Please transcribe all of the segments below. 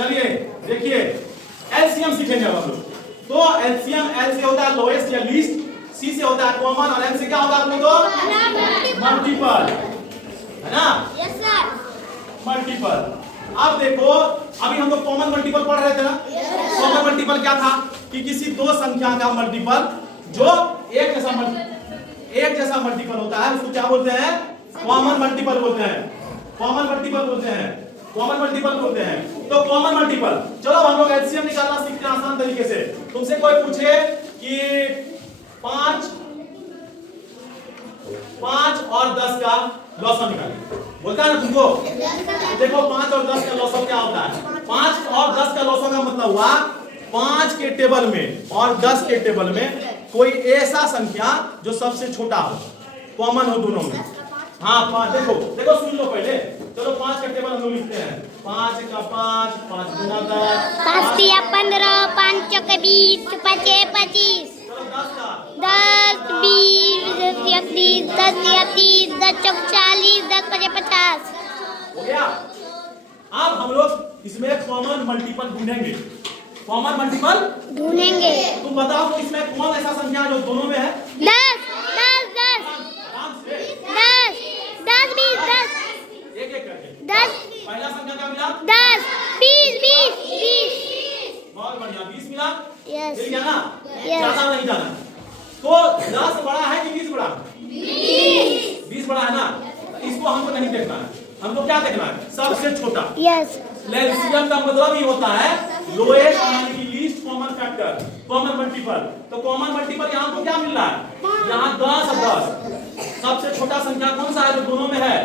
चलिए देखिए एलसीएम सीखेंगे अब हम लोग। तो एलसीएम, एल से होता है लोएस्ट या लीस्ट, सी से होता है कॉमन और एम से क्या होगा आप लोगों को मल्टीपल, है ना? Yes sir. मल्टीपल। अब देखो अभी हम लोग कॉमन मल्टीपल पढ़ रहे थे ना। कॉमन मल्टीपल क्या था कि किसी दो संख्या का मल्टीपल जो एक जैसा मल्टीपल होता है उसको क्या बोलते हैं? कॉमन मल्टीपल बोलते हैं। कॉमन मल्टीपल बोलते हैं। कॉमन मल्टीपल बोलते हैं। तो कॉमन मल्टीपल, चलो हम लोग एलसीएम निकालना सीखते हैं आसान तरीके से। तुमसे कोई पूछे कि 5 और 10 का लॉसम निकालिए, बोलता है ना तुमको? देखो 5 और 10 का लॉसम क्या होता है? 5 और 10 का लॉसम का मतलब हुआ 5 के टेबल में और 10 के टेबल में कोई ऐसा संख्या जो सबसे छोटा हो, कॉमन हो दोनों में। हाँ 5, देखो सुन लो पहले। चलो 5 का टेबल हम लोग लिखते हैं। 5 का 5, 5 गुना 10, 5 तिया 15, 5 चौके 20, 5 छे 25। चलो 10 का 10 20 10 या 30, 10 या 30, 10 चौक 40, 10 पचे 50। हो गया। अब हम लोग इसमें कॉमन मल्टीपल ढूंढेंगे। कॉमन मल्टीपल ढूंढेंगे। तुम बताओ तो इसमें कौन ऐसा संख्या जो दोनों में है? 10 10 10 आराम से 10 10 20 10 एक एक करके। 10 पहला संख्या क्या मिला? 10 20 20 20। बहुत बढ़िया, 20 मिला। यस मिल गया ना? Yes. ज्यादा नहीं जाना। तो 10 बड़ा है कि 20 बड़ा? 20 बड़ा है ना? इसको हमको नहीं देखना है, हमको क्या देखना है? सबसे छोटा। यस एलसीएम का मतलब ही होता है लोएस्ट यानी कि least common factor, common multiple. तो कॉमन मल्टीपल यहाँ को क्या मिल रहा है? यहाँ 10 और 10। सबसे छोटा संख्या कौन सा है जो दोनों में है?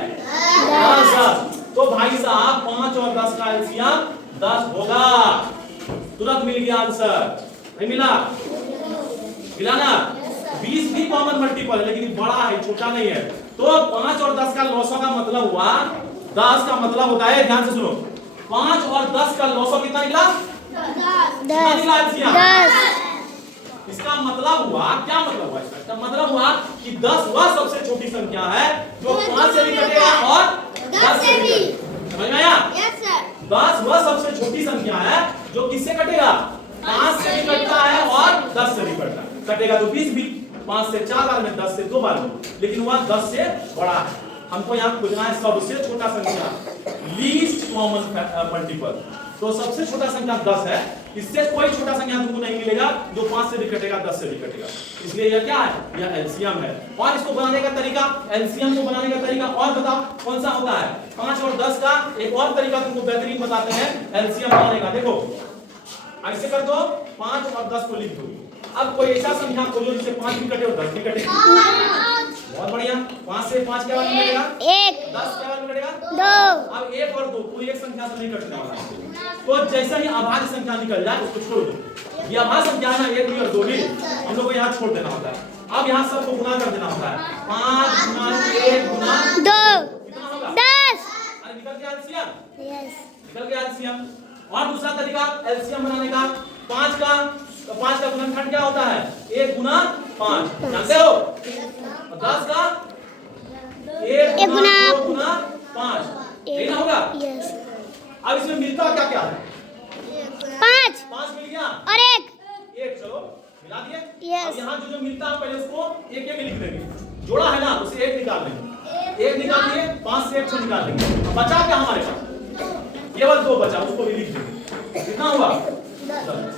10। तो भाई साहब 5 और 10 का एलसीएम 10 होगा। तुरंत मिल गया आंसर, नहीं मिला? मिला ना? 20 भी कॉमन मल्टीपल है लेकिन बड़ा है, छोटा नहीं है। तो 5 और 10 का लॉसो का मतलब हुआ, 10 का मतलब होता है, ध्यान से सुनो, 5 और 10 का लॉसो कितना निकला? 10। इसका मतलब हुआ, क्या मतलब हुआ इसका? मतलब हुआ कि 10 वह सबसे छोटी संख्या है जो 5 से भी कटेगा और 10 से भी। समझ में आया? Yes sir. 10 वह सबसे छोटी संख्या है जो किससे कटेगा? 5 से भी कटता है और 10 से भी कटेगा। तो 20 भी 5 से 4 बार में, 10 से 2 बार में, लेकिन वह 10 से बड़ा है। हमको यहाँ खोजना है सबसे छोटा संख्या, लीस्ट कॉमन मल्टीपल। तो सबसे छोटा संख्या 10 है, इससे कोई छोटा संख्या तुमको नहीं मिलेगा जो 5 से भी कटेगा, 10 से भी कटेगा। इसलिए यह क्या है? यह एलसीएम है। और इसको बनाने का तरीका, एलसीएम को बनाने का तरीका और बताओ कौन सा होता है? 5 और 10 का एक और तरीका तुमको बेहतरीन बताते हैं एलसीएम बनाने का। देखो ऐसे कर दो, 5 और 10 को लिख दो। अब कोई ऐसा संख्या खोजो जिससे 5 भी कटे और 10 भी कटे। बहुत बढ़िया। 5 से 5 क्या बार मिलेगा? 1 10 क्या बार मिलेगा? 2। अब 1 और 2 कोई एक संख्या से नहीं कटने वाला है। तो जैसा ही अभाज्य संख्या निकल जाए उसको छोड़ दो। ये अभाज्य संख्या है ना, 1 भी और 2 भी, हम लोग को यहाँ छोड़ देना होता है। अब यहाँ सबको गुना कर देना होता है। 5 गुना 1 गुना 2 कितना होगा? 10। अरे निकल गया एलसीएम, यस निकल गया एलसीएम। और दूसरा तरीका एलसीएम बनाने का, 5 का गुणनखंड क्या होता है? 1 गुना 5, जानते हो? 10 का 1 गुना 2 गुना 5, यही ना होगा? यस। अब इसमें मिलता क्या क्या है? 5 5 मिल गया और 1। चलो मिला दिए। Yes. अब यहाँ जो मिलता है पहले उसको एक में लिख देंगे, जोड़ा है ना उसे 1 निकाल लेंगे, 1 निकाल दिए, 5 से 1 6 निकाल लेंगे। अब बचा क्या हमारे पास? केवल 2 बचा, उसको भी लिख देंगे। कितना हुआ? 10।